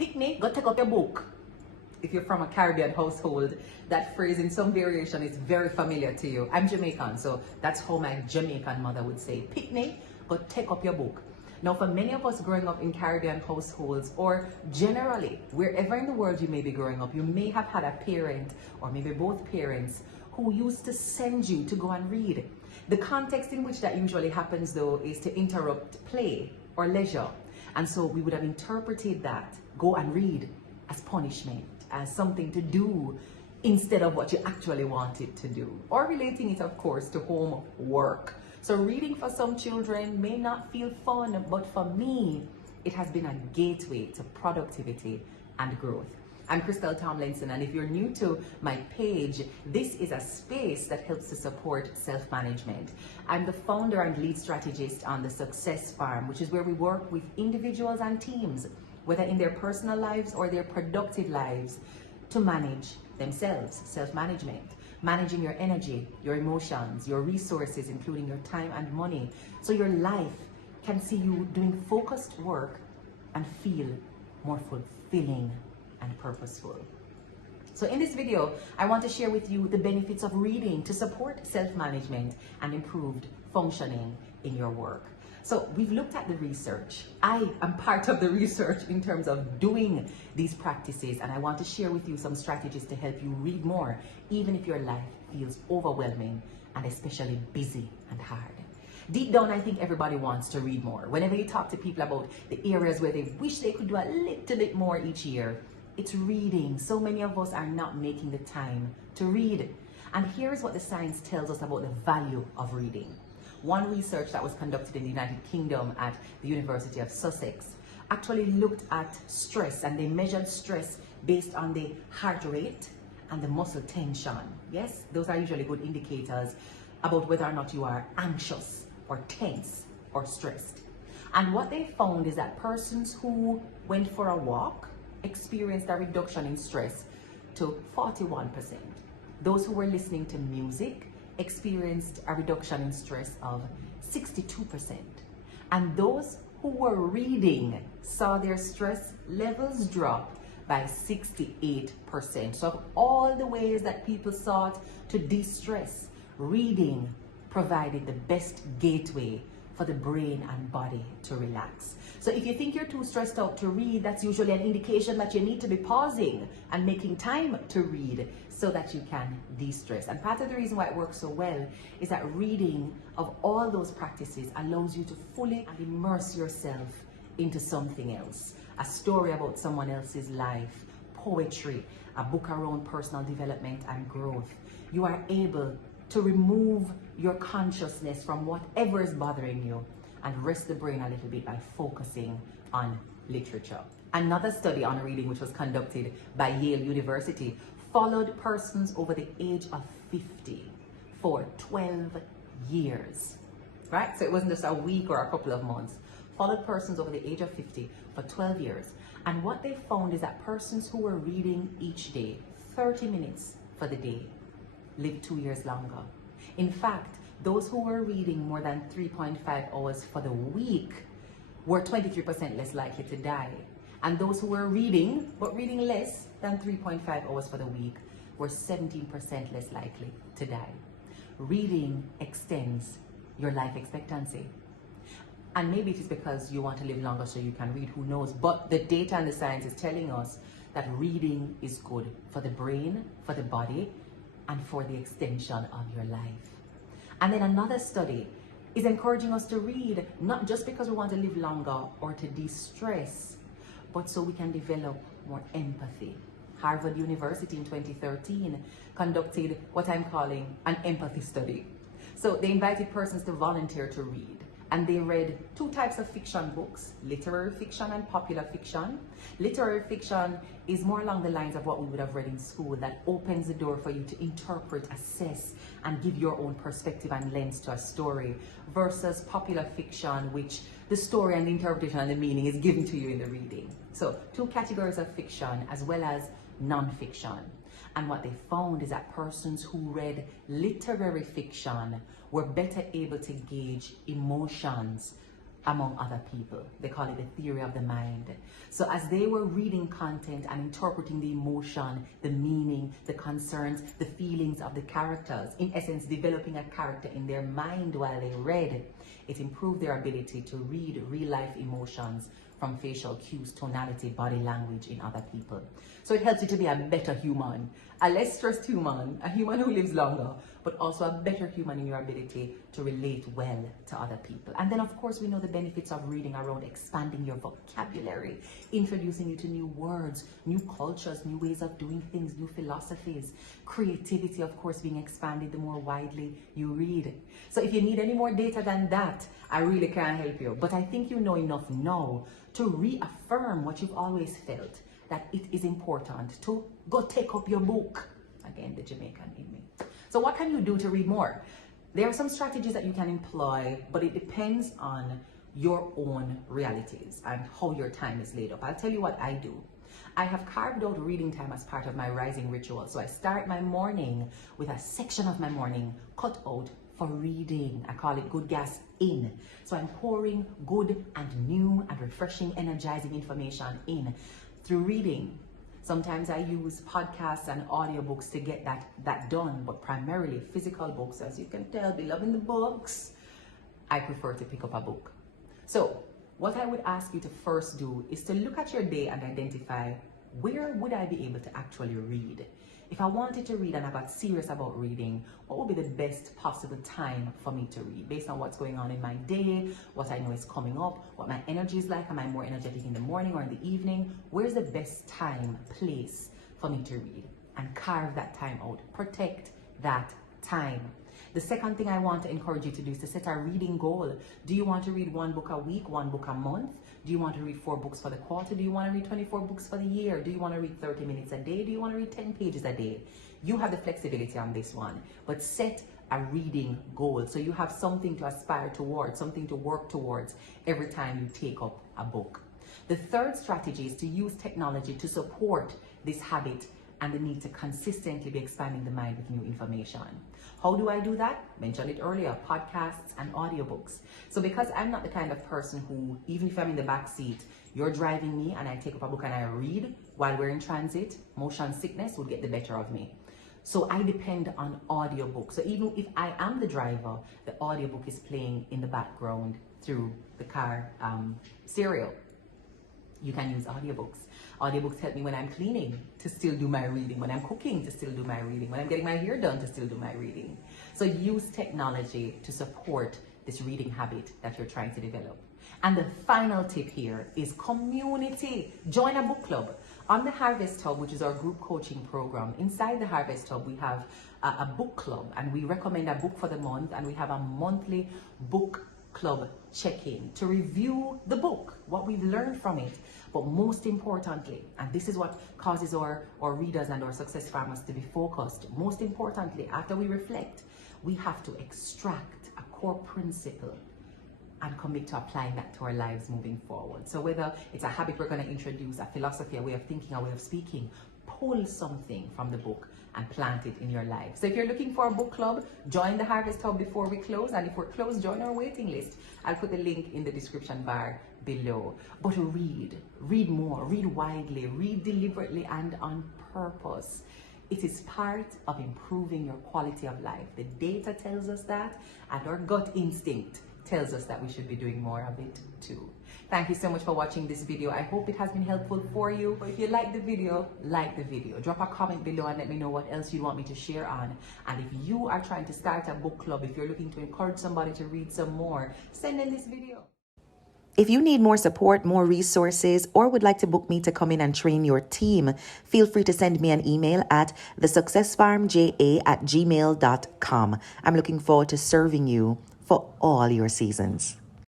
Picnic, go take up your book. If you're from a Caribbean household, that phrase in some variation is very familiar to you. I'm Jamaican, so that's how my Jamaican mother would say. Picnic, go take up your book. Now, for many of us growing up in Caribbean households, or generally, wherever in the world you may be growing up, you may have had a parent, or maybe both parents, who used to send you to go and read. The context in which that usually happens, though, is to interrupt play or leisure. And so we would have interpreted that, go and read, as punishment, as something to do instead of what you actually wanted to do, or relating it, of course, to homework. So reading for some children may not feel fun, but for me, it has been a gateway to productivity and growth. I'm Krystal Tomlinson, and if you're new to my page, this is a space that helps to support self-management. I'm the founder and lead strategist on the Success Farm, which is where we work with individuals and teams, whether in their personal lives or their productive lives, to manage themselves, self-management, managing your energy, your emotions, your resources, including your time and money, so your life can see you doing focused work and feel more fulfilling and purposeful. So in this video, I want to share with you the benefits of reading to support self-management and improved functioning in your work. So we've looked at the research. I am part of the research in terms of doing these practices, and I want to share with you some strategies to help you read more, even if your life feels overwhelming and especially busy and hard. Deep down, I think everybody wants to read more. Whenever you talk to people about the areas where they wish they could do a little bit more each year, it's reading. So many of us are not making the time to read. And here's what the science tells us about the value of reading. One research that was conducted in the United Kingdom at the University of Sussex actually looked at stress, and they measured stress based on the heart rate and the muscle tension. Yes, those are usually good indicators about whether or not you are anxious or tense or stressed. And what they found is that persons who went for a walk experienced a reduction in stress to 41%. Those who were listening to music experienced a reduction in stress of 62%. And those who were reading saw their stress levels drop by 68%. So of all the ways that people sought to de-stress, reading provided the best gateway for the brain and body to relax. So if you think you're too stressed out to read, that's usually an indication that you need to be pausing and making time to read so that you can de-stress. And part of the reason why it works so well is that reading of all those practices allows you to fully immerse yourself into something else. A story about someone else's life, poetry, a book around personal development and growth. You are able to remove your consciousness from whatever is bothering you and rest the brain a little bit by focusing on literature. Another study on reading, which was conducted by Yale University, followed persons over the age of 50 for 12 years, right? So it wasn't just a week or a couple of months. Followed persons over the age of 50 for 12 years. And what they found is that persons who were reading each day, 30 minutes for the day, lived 2 years longer. In fact, those who were reading more than 3.5 hours for the week were 23% less likely to die. And those who were reading, but reading less than 3.5 hours for the week, were 17% less likely to die. Reading extends your life expectancy. And maybe it is because you want to live longer so you can read, who knows? But the data and the science is telling us that reading is good for the brain, for the body, and for the extension of your life. And then another study is encouraging us to read, not just because we want to live longer or to de-stress, but so we can develop more empathy. Harvard University in 2013 conducted what I'm calling an empathy study. So they invited persons to volunteer to read. And they read two types of fiction books, literary fiction and popular fiction. Literary fiction is more along the lines of what we would have read in school, that opens the door for you to interpret, assess, and give your own perspective and lens to a story, versus popular fiction, which the story and the interpretation and the meaning is given to you in the reading. So two categories of fiction as well as non-fiction. And what they found is that persons who read literary fiction were better able to gauge emotions among other people. They call it the theory of the mind. So as they were reading content and interpreting the emotion, the meaning, the concerns, the feelings of the characters, in essence, developing a character in their mind while they read, it improved their ability to read real-life emotions from facial cues, tonality, body language in other people. So it helps you to be a better human, a less stressed human, a human who lives longer, but also a better human in your ability to relate well to other people. And then of course we know the benefits of reading around expanding your vocabulary, introducing you to new words, new cultures, new ways of doing things, new philosophies, creativity of course being expanded the more widely you read. So if you need any more data than that, I really can't help you. But I think you know enough now to reaffirm what you've always felt, that it is important to go take up your book. Again, the Jamaican in me. So what can you do to read more? There are some strategies that you can employ, but it depends on your own realities and how your time is laid up. I'll tell you what I do. I have carved out reading time as part of my rising ritual. So I start my morning with a section of my morning cut out for reading. I call it good gas in. So I'm pouring good and new and refreshing, energizing information in through reading. Sometimes I use podcasts and audiobooks to get that done, but primarily physical books. As you can tell, be loving the books, I prefer to pick up a book. So what I would ask you to first do is to look at your day and identify, where would I be able to actually read? If I wanted to read and I got serious about reading, what would be the best possible time for me to read based on what's going on in my day, what I know is coming up, what my energy is like? Am I more energetic in the morning or in the evening? Where's the best time, place for me to read? And carve that time out. Protect that time. The second thing I want to encourage you to do is to set a reading goal. Do you want to read one book a week, one book a month? Do you want to read 4 books for the quarter? Do you want to read 24 books for the year? Do you want to read 30 minutes a day? Do you want to read 10 pages a day? You have the flexibility on this one, but set a reading goal so you have something to aspire towards, something to work towards every time you take up a book. The third strategy is to use technology to support this habit and the need to consistently be expanding the mind with new information. How do I do that? Mentioned it earlier, podcasts and audiobooks. So because I'm not the kind of person who, even if I'm in the back seat, you're driving me and I take up a book and I read while we're in transit, motion sickness would get the better of me. So I depend on audiobooks. So even if I am the driver, the audiobook is playing in the background through the car stereo. You can use audiobooks. Audiobooks help me when I'm cleaning to still do my reading, when I'm cooking to still do my reading, when I'm getting my hair done to still do my reading. So use technology to support this reading habit that you're trying to develop. And the final tip here is community. Join a book club. On the Harvest Hub, which is our group coaching program, inside the Harvest Hub, we have a book club and we recommend a book for the month, and we have a monthly book club check-in to review the book, what we've learned from it. But most importantly, and this is what causes our readers and our success farmers to be focused, most importantly, after we reflect, we have to extract a core principle and commit to applying that to our lives moving forward. So whether it's a habit we're going to introduce, a philosophy, a way of thinking, a way of speaking, pull something from the book and plant it in your life. So if you're looking for a book club, join the Harvest Hub before we close. And if we're closed, join our waiting list. I'll put the link in the description bar below. But read more, read widely, read deliberately and on purpose. It is part of improving your quality of life. The data tells us that, and our gut instinct tells us that we should be doing more of it too. Thank you so much for watching this video. I hope it has been helpful for you. If you like the video, like the video. Drop a comment below and let me know what else you want me to share on. And if you are trying to start a book club, if you're looking to encourage somebody to read some more, send in this video. If you need more support, more resources, or would like to book me to come in and train your team, feel free to send me an email at thesuccessfarmja@gmail.com. I'm looking forward to serving you for all your seasons.